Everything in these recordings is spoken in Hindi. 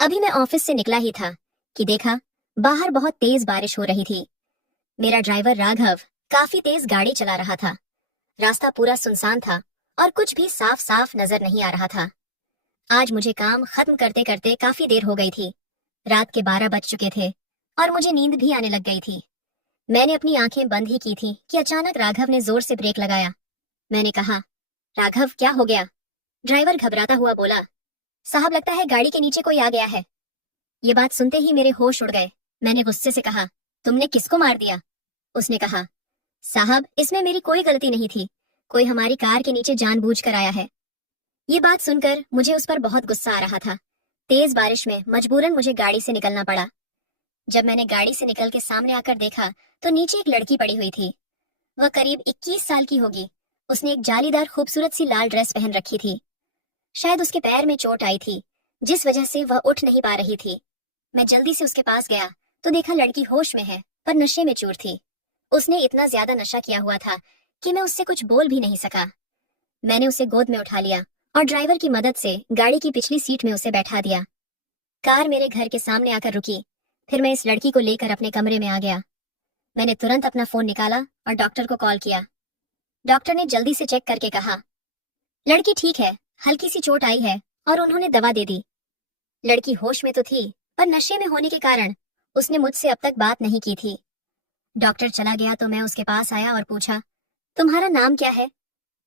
अभी मैं ऑफिस से निकला ही था कि देखा बाहर बहुत तेज बारिश हो रही थी। मेरा ड्राइवर राघव काफी तेज गाड़ी चला रहा था। रास्ता पूरा सुनसान था और कुछ भी साफ साफ नजर नहीं आ रहा था। आज मुझे काम खत्म करते करते काफी देर हो गई थी। रात के 12 बज चुके थे और मुझे नींद भी आने लग गई थी। मैंने अपनी आंखें बंद ही की थी कि अचानक राघव ने जोर से ब्रेक लगाया। मैंने कहा, राघव क्या हो गया? ड्राइवर घबराता हुआ बोला, साहब लगता है गाड़ी के नीचे कोई आ गया है। ये बात सुनते ही मेरे होश उड़ गए। मैंने गुस्से से कहा, तुमने किसको मार दिया? उसने कहा, साहब इसमें मेरी कोई गलती नहीं थी, कोई हमारी कार के नीचे जानबूझकर आया है। ये बात सुनकर मुझे उस पर बहुत गुस्सा आ रहा था। तेज बारिश में मजबूरन मुझे गाड़ी से निकलना पड़ा। जब मैंने गाड़ी से निकल के सामने आकर देखा तो नीचे एक लड़की पड़ी हुई थी। वह करीब 21 साल की होगी। उसने एक जालीदार खूबसूरत सी लाल ड्रेस पहन रखी थी। शायद उसके पैर में चोट आई थी, जिस वजह से वह उठ नहीं पा रही थी। मैं जल्दी से उसके पास गया तो देखा लड़की होश में है पर नशे में चूर थी। उसने इतना ज्यादा नशा किया हुआ था कि मैं उससे कुछ बोल भी नहीं सका। मैंने उसे गोद में उठा लिया और ड्राइवर की मदद से गाड़ी की पिछली सीट में उसे बैठा दिया। कार मेरे घर के सामने आकर रुकी। फिर मैं इस लड़की को लेकर अपने कमरे में आ गया। मैंने तुरंत अपना फोन निकाला और डॉक्टर को कॉल किया। डॉक्टर ने जल्दी से चेक करके कहा, लड़की ठीक है, हल्की सी चोट आई है और उन्होंने दवा दे दी। लड़की होश में तो थी पर नशे में होने के कारण उसने मुझसे अब तक बात नहीं की थी। डॉक्टर चला गया तो मैं उसके पास आया और पूछा, तुम्हारा नाम क्या है?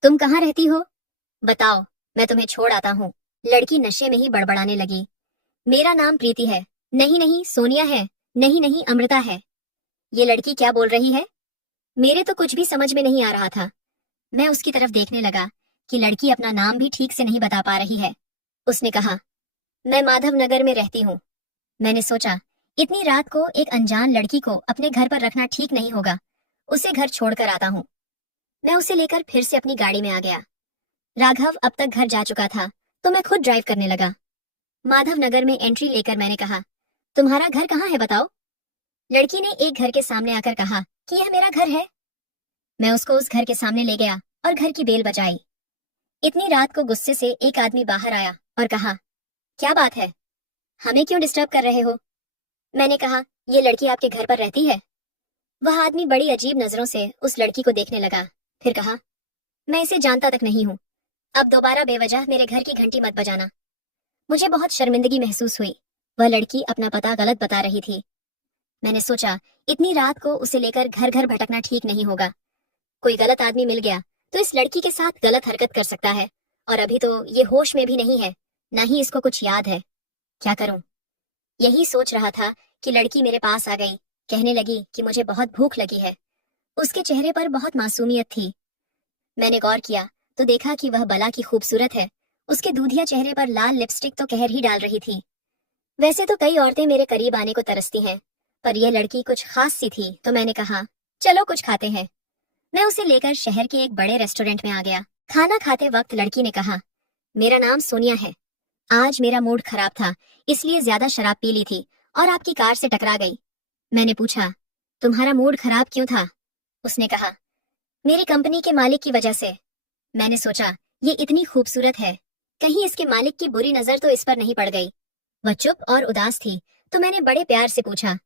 तुम कहाँ रहती हो? बताओ, मैं तुम्हें छोड़ आता हूँ। लड़की नशे में ही बड़बड़ाने लगी। मेरा नाम प्रीति है। नहीं नहीं सोनिया है। नहीं नहीं अमृता है। ये लड़की क्या बोल रही है? मेरे तो कुछ भी समझ में नहीं आ रहा था। मैं उसकी तरफ देखने लगा कि लड़की अपना नाम भी ठीक से नहीं बता पा रही है। उसने कहा, मैं माधव नगर में रहती हूँ। मैंने सोचा, इतनी रात को एक अनजान लड़की को अपने घर पर रखना ठीक नहीं होगा। उसे घर छोड़कर आता हूँ। मैं उसे लेकर फिर से अपनी गाड़ी में आ गया। राघव अब तक घर जा चुका था तो मैं खुद ड्राइव करने लगा। माधव नगर में एंट्री लेकर मैंने कहा, तुम्हारा घर कहाँ है बताओ? लड़की ने एक घर के सामने आकर कहा कि यह मेरा घर है। मैं उसको उस घर के सामने ले गया और घर की बेल बजाई। इतनी रात को गुस्से से एक आदमी बाहर आया और कहा, क्या बात है, हमें क्यों डिस्टर्ब कर रहे हो? मैंने कहा, ये लड़की आपके घर पर रहती है? वह आदमी बड़ी अजीब नजरों से उस लड़की को देखने लगा। फिर कहा, मैं इसे जानता तक नहीं हूँ। अब दोबारा बेवजह मेरे घर की घंटी मत बजाना। मुझे बहुत शर्मिंदगी महसूस हुई। वह लड़की अपना पता गलत बता रही थी। मैंने सोचा, इतनी रात को उसे लेकर घर घर भटकना ठीक नहीं होगा। कोई गलत आदमी मिल गया तो इस लड़की के साथ गलत हरकत कर सकता है, और अभी तो ये होश में भी नहीं है, न ही इसको कुछ याद है। क्या करूं? यही सोच रहा था कि लड़की मेरे पास आ गई। कहने लगी कि मुझे बहुत भूख लगी है। उसके चेहरे पर बहुत मासूमियत थी। मैंने गौर किया तो देखा कि वह बला की खूबसूरत है। उसके दूधिया चेहरे पर लाल लिपस्टिक तो कहर ही डाल रही थी। वैसे तो कई औरतें मेरे करीब आने को तरसती हैं, पर यह लड़की कुछ खास सी थी तो मैंने कहा, चलो कुछ खाते हैं। मैं उसे लेकर शहर के एक बड़े रेस्टोरेंट में आ गया। खाना खाते वक्त लड़की ने कहा, मेरा नाम सोनिया है। आज मेरा मूड खराब था, इसलिए ज्यादा शराब पी ली थी और आपकी कार से टकरा गई। मैंने पूछा, तुम्हारा मूड खराब क्यों था? उसने कहा, मेरी कंपनी के मालिक की वजह से। मैंने सोचा, ये इतनी खूबसूरत है, कहीं इसके मालिक की बुरी नजर तो इस पर नहीं पड़ गई। वह चुप और उदास थी तो मैंने बड़े प्यार से पूछा,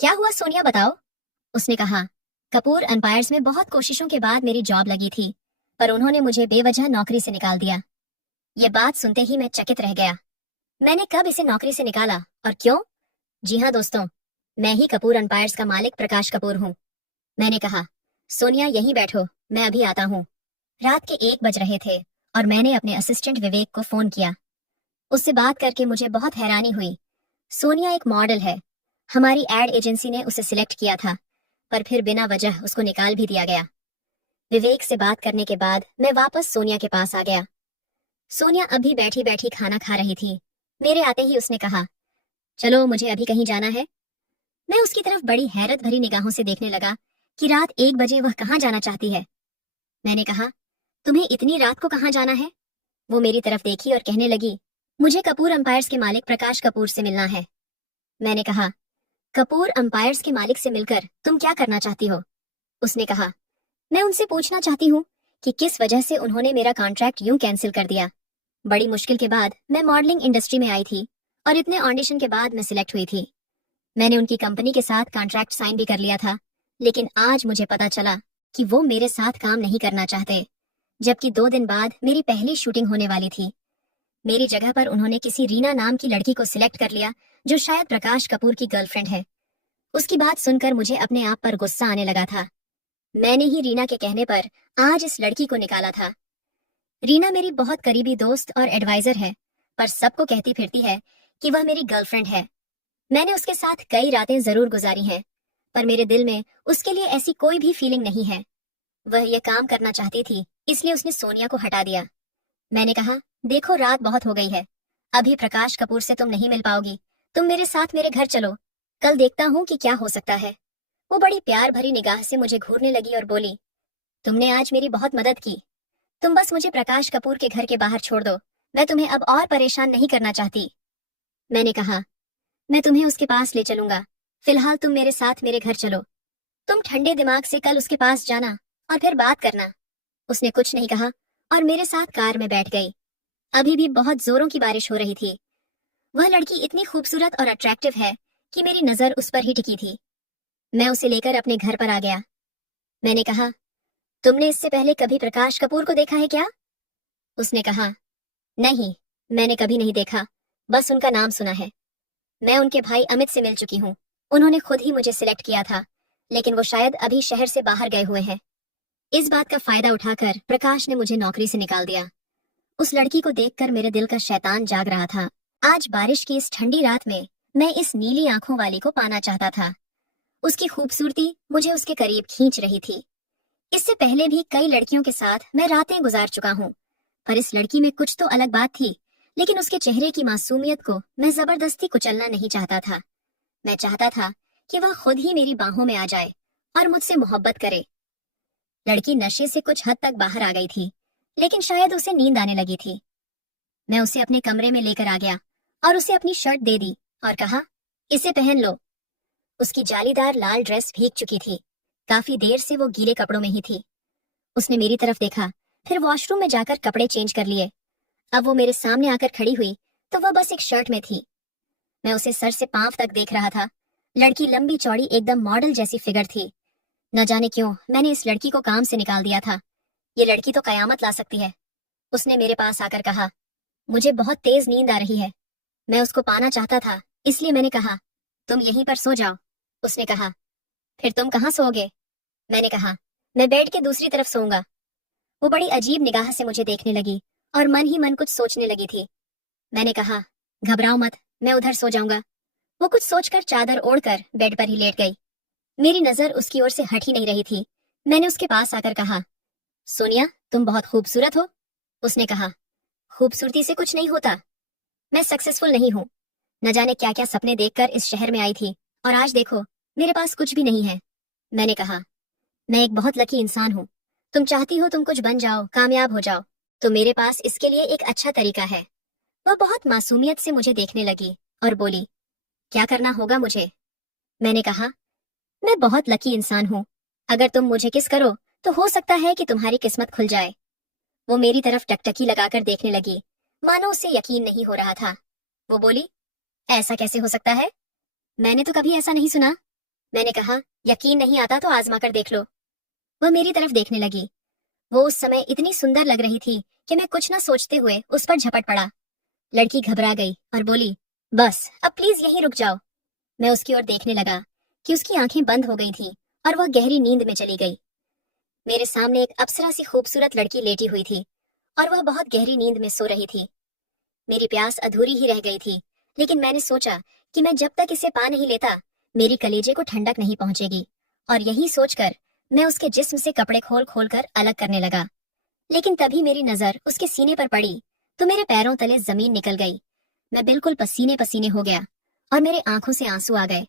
क्या हुआ सोनिया बताओ? उसने कहा, कपूर एम्पायर्स में बहुत कोशिशों के बाद मेरी जॉब लगी थी, पर उन्होंने मुझे बेवजह नौकरी से निकाल दिया। ये बात सुनते ही मैं चकित रह गया। मैंने कब इसे नौकरी से निकाला और क्यों? जी हाँ दोस्तों, मैं ही कपूर एम्पायर्स का मालिक प्रकाश कपूर हूँ। मैंने कहा, सोनिया यहीं बैठो, मैं अभी आता हूँ। रात के 1 बज रहे थे और मैंने अपने असिस्टेंट विवेक को फोन किया। उससे बात करके मुझे बहुत हैरानी हुई। सोनिया एक मॉडल है। हमारी एड एजेंसी ने उसे सिलेक्ट किया था, पर फिर बिना वजह उसको निकाल भी दिया गया। विवेक से बात करने के बाद मैं वापस सोनिया के पास आ गया। सोनिया अभी बैठी बैठी खाना खा रही थी। मेरे आते ही उसने कहा, चलो मुझे अभी कहीं जाना है। मैं उसकी तरफ बड़ी हैरत भरी निगाहों से देखने लगा कि रात 1 बजे वह कहाँ जाना चाहती है। मैंने कहा, तुम्हें इतनी रात को कहाँ जाना है? वो मेरी तरफ देखी और कहने लगी, मुझे कपूर एम्पायर्स के मालिक प्रकाश कपूर से मिलना है। मैंने कहा, कपूर एम्पायर्स के मालिक से मिलकर तुम क्या करना चाहती हो? उसने कहा, मैं उनसे पूछना चाहती हूँ कि किस वजह से उन्होंने मेरा कॉन्ट्रैक्ट यूं कैंसिल कर दिया। बड़ी मुश्किल के बाद मैं मॉडलिंग इंडस्ट्री में आई थी और इतने ऑडिशन के बाद मैं सिलेक्ट हुई थी। मैंने उनकी कंपनी के साथ कॉन्ट्रैक्ट साइन भी कर लिया था, लेकिन आज मुझे पता चला कि वो मेरे साथ काम नहीं करना चाहते। जबकि 2 दिन बाद मेरी पहली शूटिंग होने वाली थी। मेरी जगह पर उन्होंने किसी रीना नाम की लड़की को सिलेक्ट कर लिया, जो शायद प्रकाश कपूर की गर्लफ्रेंड है। उसकी बात सुनकर मुझे अपने आप पर गुस्सा आने लगा था। मैंने ही रीना के कहने पर आज इस लड़की को निकाला था। रीना मेरी बहुत करीबी दोस्त और एडवाइजर है, पर सबको कहती फिरती है कि वह मेरी गर्लफ्रेंड है। मैंने उसके साथ कई रातें जरूर गुजारी हैं, पर मेरे दिल में उसके लिए ऐसी कोई भी फीलिंग नहीं है। वह ये काम करना चाहती थी, इसलिए उसने सोनिया को हटा दिया। मैंने कहा, देखो रात बहुत हो गई है, अभी प्रकाश कपूर से तुम नहीं मिल पाओगी, तुम मेरे साथ मेरे घर चलो, कल देखता हूँ कि क्या हो सकता है। वो बड़ी प्यार भरी निगाह से मुझे घूरने लगी और बोली, तुमने आज मेरी बहुत मदद की, तुम बस मुझे प्रकाश कपूर के घर के बाहर छोड़ दो, मैं तुम्हें अब और परेशान नहीं करना चाहती। मैंने कहा, मैं तुम्हें उसके पास ले चलूंगा, फिलहाल तुम मेरे साथ मेरे घर चलो। तुम ठंडे दिमाग से कल उसके पास जाना और फिर बात करना। उसने कुछ नहीं कहा और मेरे साथ कार में बैठ गई। अभी भी बहुत जोरों की बारिश हो रही थी। वह लड़की इतनी खूबसूरत और अट्रैक्टिव है कि मेरी नजर उस पर ही टिकी थी। मैं उसे लेकर अपने घर पर आ गया। मैंने कहा, तुमने इससे पहले कभी प्रकाश कपूर को देखा है क्या? उसने कहा, नहीं, मैंने कभी नहीं देखा, बस उनका नाम सुना है। मैं उनके भाई अमित से मिल चुकी हूँ, उन्होंने खुद ही मुझे सिलेक्ट किया था, लेकिन वो शायद अभी शहर से बाहर गए हुए हैं। इस बात का फायदा उठाकर प्रकाश ने मुझे नौकरी से निकाल दिया। उस लड़की को देखकर मेरे दिल का शैतान जाग रहा था। आज बारिश की इस ठंडी रात में मैं इस नीली आंखों वाली को पाना चाहता था। उसकी खूबसूरती मुझे उसके करीब खींच रही थी। इससे पहले भी कई लड़कियों के साथ मैं रातें गुजार चुका हूँ, पर इस लड़की में कुछ तो अलग बात थी। लेकिन उसके चेहरे की मासूमियत को मैं जबरदस्ती कुचलना नहीं चाहता था। मैं चाहता था कि वह खुद ही मेरी बाहों में आ जाए और मुझसे मोहब्बत करे। लड़की नशे से कुछ हद तक बाहर आ गई थी, लेकिन शायद उसे नींद आने लगी थी। मैं उसे अपने कमरे में लेकर आ गया और उसे अपनी शर्ट दे दी और कहा, इसे पहन लो। उसकी जालीदार लाल ड्रेस भीग चुकी थी। काफी देर से वो गीले कपड़ों में ही थी। उसने मेरी तरफ देखा, फिर वॉशरूम में जाकर कपड़े चेंज कर लिए। अब वो मेरे सामने आकर खड़ी हुई तो वह बस एक शर्ट में थी। मैं उसे सर से पांव तक देख रहा था। लड़की लंबी चौड़ी एकदम मॉडल जैसी फिगर थी। न जाने क्यों मैंने इस लड़की को काम से निकाल दिया था। ये लड़की तो कयामत ला सकती है। उसने मेरे पास आकर कहा, मुझे बहुत तेज नींद आ रही है। मैं उसको पाना चाहता था, इसलिए मैंने कहा, तुम यहीं पर सो जाओ। उसने कहा, फिर तुम कहाँ सोओगे? मैंने कहा, मैं बेड के दूसरी तरफ सोऊंगा। वो बड़ी अजीब निगाह से मुझे देखने लगी और मन ही मन कुछ सोचने लगी थी। मैंने कहा, घबराओ मत, मैं उधर सो जाऊंगा। वो कुछ सोचकर चादर ओढ़कर बेड पर ही लेट गई। मेरी नजर उसकी ओर से हट ही नहीं रही थी। मैंने उसके पास आकर कहा, सोनिया, तुम बहुत खूबसूरत हो। उसने कहा, खूबसूरती से कुछ नहीं होता। मैं सक्सेसफुल नहीं हूँ। न जाने क्या क्या सपने देखकर इस शहर में आई थी, और आज देखो मेरे पास कुछ भी नहीं है। मैंने कहा, मैं एक बहुत लकी इंसान हूँ। तुम चाहती हो तुम कुछ बन जाओ, कामयाब हो जाओ, तो मेरे पास इसके लिए एक अच्छा तरीका है। वह बहुत मासूमियत से मुझे देखने लगी और बोली, क्या करना होगा मुझे? मैंने कहा, मैं बहुत लकी इंसान हूँ। अगर तुम मुझे किस करो तो हो सकता है कि तुम्हारी किस्मत खुल जाए। वो मेरी तरफ टकटकी लगाकर देखने लगी, मानो उसे यकीन नहीं हो रहा था। वो बोली, ऐसा कैसे हो सकता है? मैंने तो कभी ऐसा नहीं सुना। मैंने कहा, यकीन नहीं आता तो आजमा कर देख लो। वह मेरी तरफ देखने लगी। वो उस समय इतनी सुंदर लग रही थी कि मैं कुछ न सोचते हुए उस पर झपट पड़ा। लड़की घबरा गई और बोली, बस अब प्लीज यहीं रुक जाओ। मैं उसकी ओर देखने लगा कि उसकी आंखें बंद हो गई थीं और वह गहरी नींद में चली गई। मेरे सामने एक अप्सरा सी खूबसूरत लड़की लेटी हुई थी और वह बहुत गहरी नींद में सो रही थी। मेरी प्यास अधूरी ही रह गई थी, लेकिन मैंने सोचा कि मैं जब तक इसे पा नहीं लेता मेरी कलेजे को ठंडक नहीं पहुंचेगी, और यही सोचकर मैं उसके जिस्म से कपड़े खोल खोल कर अलग करने लगा। लेकिन तभी मेरी नजर उसके सीने पर पड़ी तो मेरे पैरों तले जमीन निकल गई। मैं बिल्कुल पसीने पसीने हो गया और मेरे आंखों से आंसू आ गए।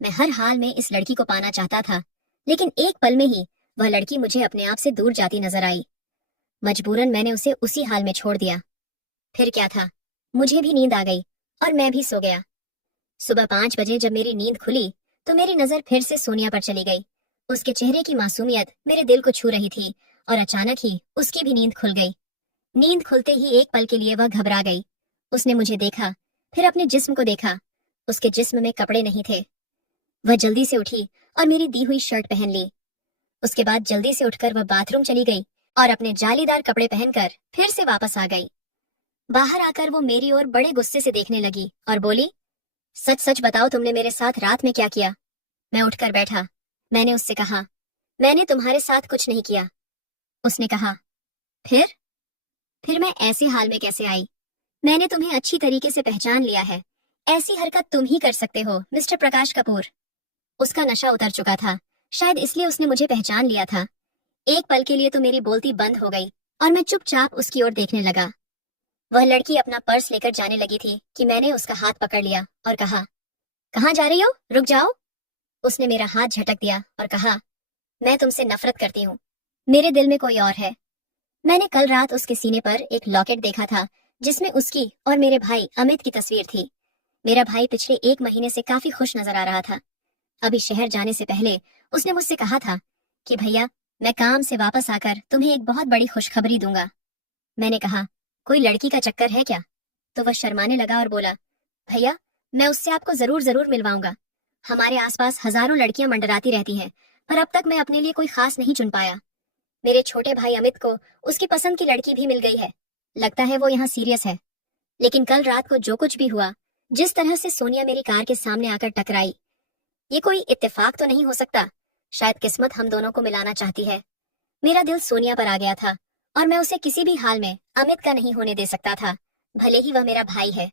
मैं हर हाल में इस लड़की को पाना चाहता था, लेकिन एक पल में ही वह लड़की मुझे अपने आप से दूर जाती नजर आई। मजबूरन मैंने उसे उसी हाल में छोड़ दिया। फिर क्या था, मुझे भी नींद आ गई और मैं भी सो गया। सुबह 5 बजे जब मेरी नींद खुली तो मेरी नजर फिर से सोनिया पर चली गई। उसके चेहरे की मासूमियत मेरे दिल को छू रही थी और अचानक ही उसकी भी नींद खुल गई। नींद खुलते ही एक पल के लिए वह घबरा गई। उसने मुझे देखा, फिर अपने जिस्म को देखा। उसके जिस्म में कपड़े नहीं थे। वह जल्दी से उठी और मेरी दी हुई शर्ट पहन ली। उसके बाद जल्दी से उठकर वह बाथरूम चली गई और अपने जालीदार कपड़े पहनकर फिर से वापस आ गई। बाहर आकर वो मेरी ओर बड़े गुस्से से देखने लगी और बोली, सच सच बताओ, तुमने मेरे साथ रात में क्या किया? मैं उठकर बैठा। मैंने उससे कहा, मैंने तुम्हारे साथ कुछ नहीं किया। उसने कहा, फिर फिर मैं ऐसे हाल में कैसे आई? मैंने तुम्हें अच्छी तरीके से पहचान लिया है। ऐसी हरकत तुम ही कर सकते हो, मिस्टर प्रकाश कपूर। उसका नशा उतर चुका था, शायद इसलिए उसने मुझे पहचान लिया था। एक पल के लिए तो मेरी बोलती बंद हो गई और मैं चुपचाप उसकी ओर देखने लगा। वह लड़की अपना पर्स लेकर जाने लगी थी कि मैंने उसका हाथ पकड़ लिया और कहा, कहाँ जा रही हो? रुक जाओ। उसने मेरा हाथ झटक दिया और कहा, मैं तुमसे नफरत करती हूँ। मेरे दिल में कोई और है। मैंने कल रात उसके सीने पर एक लॉकेट देखा था जिसमें उसकी और मेरे भाई अमित की तस्वीर थी। मेरा भाई पिछले 1 महीने से काफी खुश नजर आ रहा था। अभी शहर जाने से पहले उसने मुझसे कहा था कि भैया, मैं काम से वापस आकर तुम्हें एक बहुत बड़ी खुशखबरी दूंगा। मैंने कहा, कोई लड़की का चक्कर है क्या? तो वह शर्माने लगा और बोला, भैया, मैं उससे आपको जरूर जरूर मिलवाऊंगा। हमारे आसपास हजारों लड़कियां मंडराती रहती हैं, पर अब तक मैं अपने लिए कोई खास नहीं चुन पाया। मेरे छोटे भाई अमित को उसकी पसंद की लड़की भी मिल गई है। लगता है वो यहाँ सीरियस है। लेकिन कल रात को जो कुछ भी हुआ, जिस तरह से सोनिया मेरी कार के सामने आकर टकराई, ये कोई इत्तेफाक तो नहीं हो सकता। शायद किस्मत हम दोनों को मिलाना चाहती है। मेरा दिल सोनिया पर आ गया था और मैं उसे किसी भी हाल में अमित का नहीं होने दे सकता था, भले ही वह मेरा भाई है।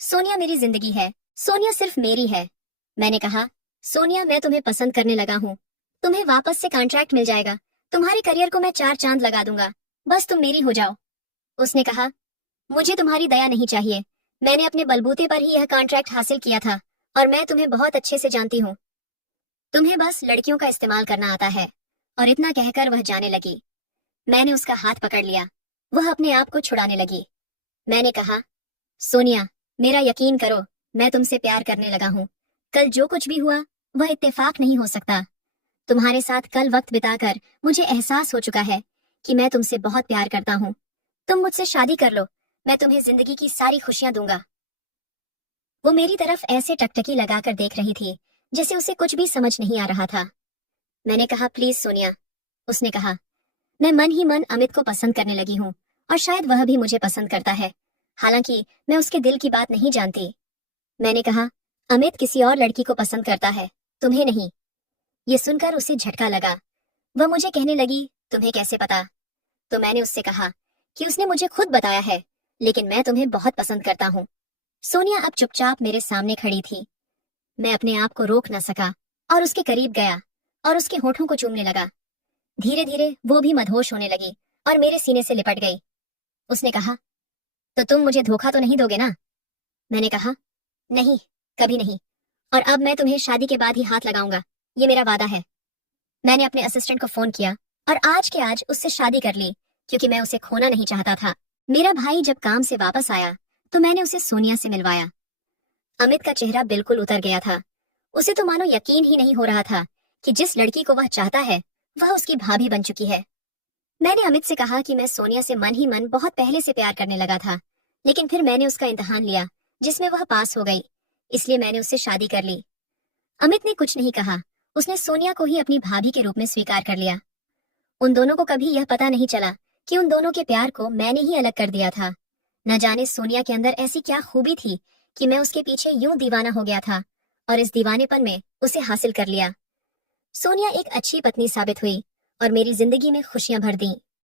सोनिया मेरी जिंदगी है। सोनिया सिर्फ मेरी है। मैंने कहा, सोनिया, मैं तुम्हें पसंद करने लगा हूँ। तुम्हें वापस से कॉन्ट्रैक्ट मिल जाएगा। तुम्हारे करियर को मैं 4 चांद लगा दूंगा। बस तुम मेरी हो जाओ। उसने कहा, मुझे तुम्हारी दया नहीं चाहिए। मैंने अपने बलबूते पर ही यह कॉन्ट्रैक्ट हासिल किया था और मैं तुम्हें बहुत अच्छे से जानती हूँ। तुम्हें बस लड़कियों का इस्तेमाल करना आता है। और इतना कहकर वह जाने लगी। मैंने उसका हाथ पकड़ लिया। वह अपने आप को छुड़ाने लगी। मैंने कहा, सोनिया, मेरा यकीन करो, मैं तुमसे प्यार करने लगा हूँ। कल जो कुछ भी हुआ वह इत्तेफाक नहीं हो सकता। तुम्हारे साथ कल वक्त बिताकर मुझे एहसास हो चुका है कि मैं तुमसे बहुत प्यार करता हूँ। तुम मुझसे शादी कर लो, मैं तुम्हें जिंदगी की सारी खुशियां दूंगा। वो मेरी तरफ ऐसे टकटकी लगाकर देख रही थी जैसे उसे कुछ भी समझ नहीं आ रहा था। मैंने कहा, प्लीज सोनिया। उसने कहा, मैं मन ही मन अमित को पसंद करने लगी हूँ और शायद वह भी मुझे पसंद करता है। हालांकि मैं उसके दिल की बात नहीं जानती। मैंने कहा, अमित किसी और लड़की को पसंद करता है, तुम्हें नहीं। ये सुनकर उसे झटका लगा। वह मुझे कहने लगी, तुम्हें कैसे पता? तो मैंने उससे कहा कि उसने मुझे खुद बताया है, लेकिन मैं तुम्हें बहुत पसंद करता हूँ। सोनिया अब चुपचाप मेरे सामने खड़ी थी। मैं अपने आप को रोक न सका और उसके करीब गया और उसके होठों को चूमने लगा। धीरे धीरे वो भी मदहोश होने लगी और मेरे सीने से लिपट गई। उसने कहा, तो तुम मुझे धोखा तो नहीं दोगे ना? मैंने कहा, नहीं, कभी नहीं। और अब मैं तुम्हें शादी के बाद ही हाथ लगाऊंगा, ये मेरा वादा है। मैंने अपने असिस्टेंट को फोन किया और आज के आज उससे शादी कर ली, क्योंकि मैं उसे खोना नहीं चाहता था। मेरा भाई जब काम से वापस आया तो मैंने उसे सोनिया से मिलवाया। अमित का चेहरा बिल्कुल उतर गया था। उसे तो मानो यकीन ही नहीं हो रहा था कि जिस लड़की को वह चाहता है वह उसकी भाभी बन चुकी है। मैंने अमित से कहा कि मैं सोनिया से मन ही मन बहुत पहले से प्यार करने लगा था, लेकिन फिर मैंने उसका इम्तिहान लिया जिसमें वह पास हो गई, इसलिए मैंने उससे शादी कर ली। अमित ने कुछ नहीं कहा। उसने सोनिया को ही अपनी भाभी के रूप में स्वीकार कर लिया। उन दोनों को कभी यह पता नहीं चला कि उन दोनों के प्यार को मैंने ही अलग कर दिया था। न जाने सोनिया के अंदर ऐसी क्या खूबी थी कि मैं उसके पीछे यूं दीवाना हो गया था और इस दीवानेपन में उसे हासिल कर लिया। सोनिया एक अच्छी पत्नी साबित हुई और मेरी जिंदगी में खुशियां भर दी।